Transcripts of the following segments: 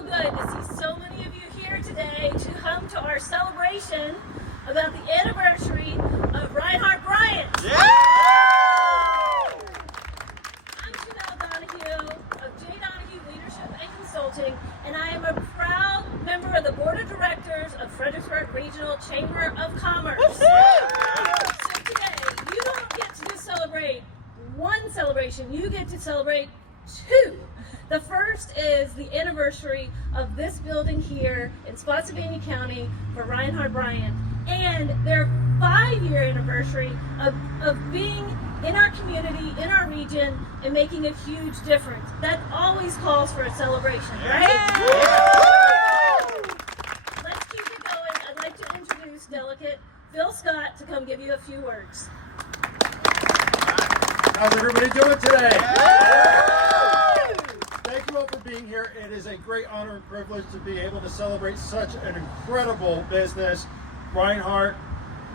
so good to see so many of you here today to come to our celebration about the anniversary of Rinehart Bryant. Yeah! I'm Janelle Donahue of J. Donahue Leadership and Consulting, and I am a proud member of the Board of Directors of Fredericksburg Regional Chamber of Commerce. So today, you don't get to just celebrate one celebration, you get to celebrate two. The first is the anniversary of this building here in Spotsylvania County for Rinehart Bryant, and their 5-year anniversary of being in our community, in our region, and making a huge difference. That always calls for a celebration, right? Let's keep it going. I'd like to introduce Delegate Phil Scott to come give you a few words. How's everybody doing today? Thank you all for being here. It is a great honor and privilege to be able to celebrate such an incredible business. Rinehart,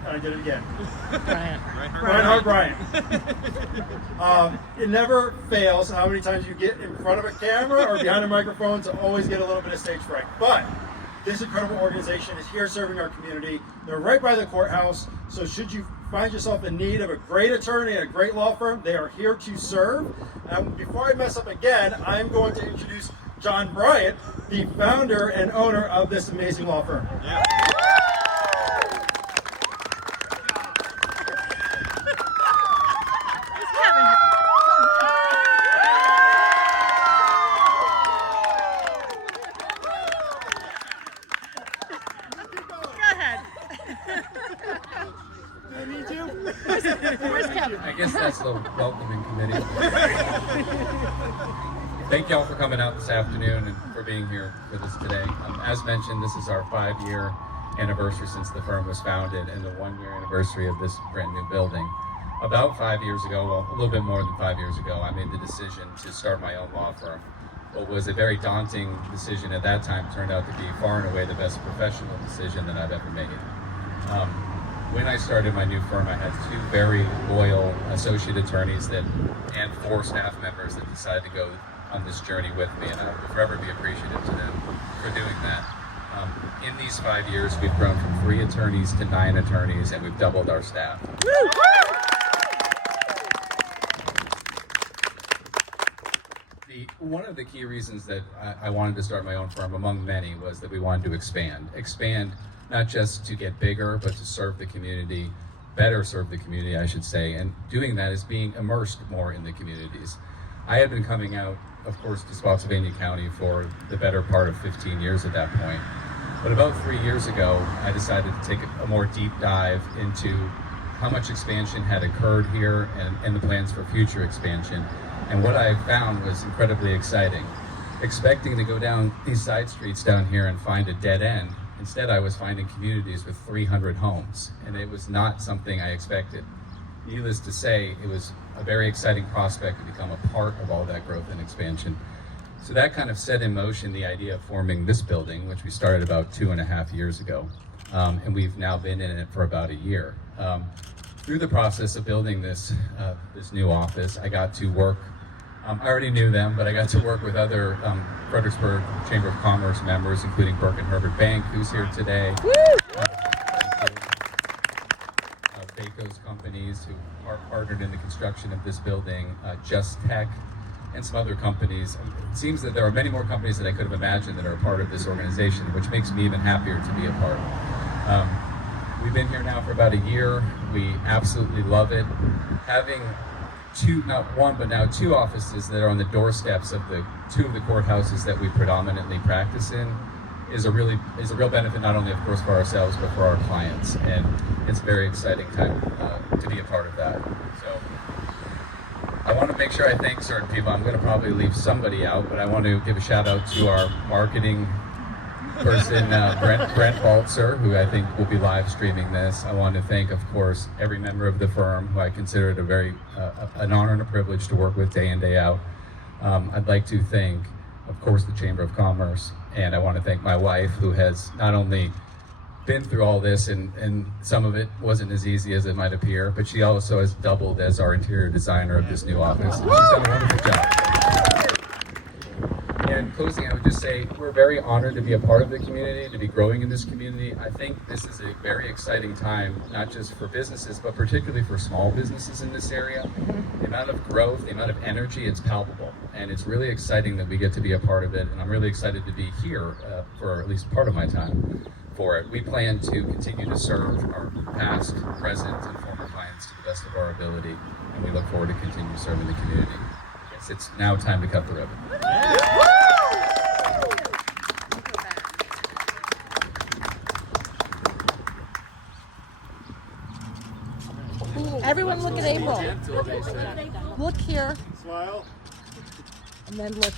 I did it again. Rinehart Bryant. It never fails how many times you get in front of a camera or behind a microphone to always get a little bit of stage fright. But this incredible organization is here serving our community. They're right by the courthouse, so should you find yourself in need of a great attorney and a great law firm, they are here to serve. And before I mess up again, I'm going to introduce John Bryant, the founder and owner of this amazing law firm. Yeah. I guess that's the welcoming committee. Thank y'all for coming out this afternoon and for being here for this today. As mentioned, this is our 5-year anniversary since the firm was founded and the 1-year anniversary of this brand new building. About 5 years ago, well, a little bit more than 5 years ago, I made the decision to start my own law firm. What was a very daunting decision at that time turned out to be far and away the best professional decision that I've ever made. When I started my new firm, I had 2 very loyal associate attorneys and 4 staff members that decided to go on this journey with me, and I will forever be appreciative to them for doing that. In these 5 years, we've grown from 3 attorneys to 9 attorneys, and we've doubled our staff. One of the key reasons that I wanted to start my own firm, among many, was that we wanted to expand. Expand not just to get bigger, but to serve the community, better serve the community, I should say. And doing that is being immersed more in the communities. I had been coming out, of course, to Spotsylvania County for the better part of 15 years at that point. But about 3 years ago, I decided to take a more deep dive into how much expansion had occurred here and the plans for future expansion. And what I found was incredibly exciting. Expecting to go down these side streets down here and find a dead end, instead I was finding communities with 300 homes, and it was not something I expected. Needless to say, it was a very exciting prospect to become a part of all that growth and expansion. So that kind of set in motion the idea of forming this building, which we started about 2.5 years ago. And we've now been in it for about a year. Through the process of building this new office, I got to work, I already knew them, but I got to work with other Fredericksburg Chamber of Commerce members, including Burke and Herbert Bank, who's here today. Baco's companies who are partnered in the construction of this building, Just Tech, and some other companies. It seems that there are many more companies that I could have imagined that are a part of this organization, which makes me even happier to be a part. We've been here now for about a year. We absolutely love it. Having not one, but now 2 offices that are on the doorsteps of the 2 of the courthouses that we predominantly practice in is a real benefit, not only of course for ourselves, but for our clients. And it's a very exciting time to be a part of that. So I want to make sure I thank certain people. I'm going to probably leave somebody out, but I want to give a shout out to our marketing person, Brent Baltzer, who I think will be live streaming this. I want to thank, of course, every member of the firm, who I consider it an honor and a privilege to work with day in, day out. I'd like to thank, of course, the Chamber of Commerce, and I want to thank my wife, who has not only been through all this, and some of it wasn't as easy as it might appear, but she also has doubled as our interior designer of this new office. And she's done a wonderful job. And closing, I would just say we're very honored to be a part of the community, to be growing in this community. I think this is a very exciting time, not just for businesses, but particularly for small businesses in this area. The amount of growth, the amount of energy, it's palpable. And it's really exciting that we get to be a part of it. And I'm really excited to be here for at least part of my time for it. We plan to continue to serve our past, present, and former clients to the best of our ability. And we look forward to continue serving the community. Yes, it's now time to cut the ribbon. Everyone look at April. Look here. Smile. And then look.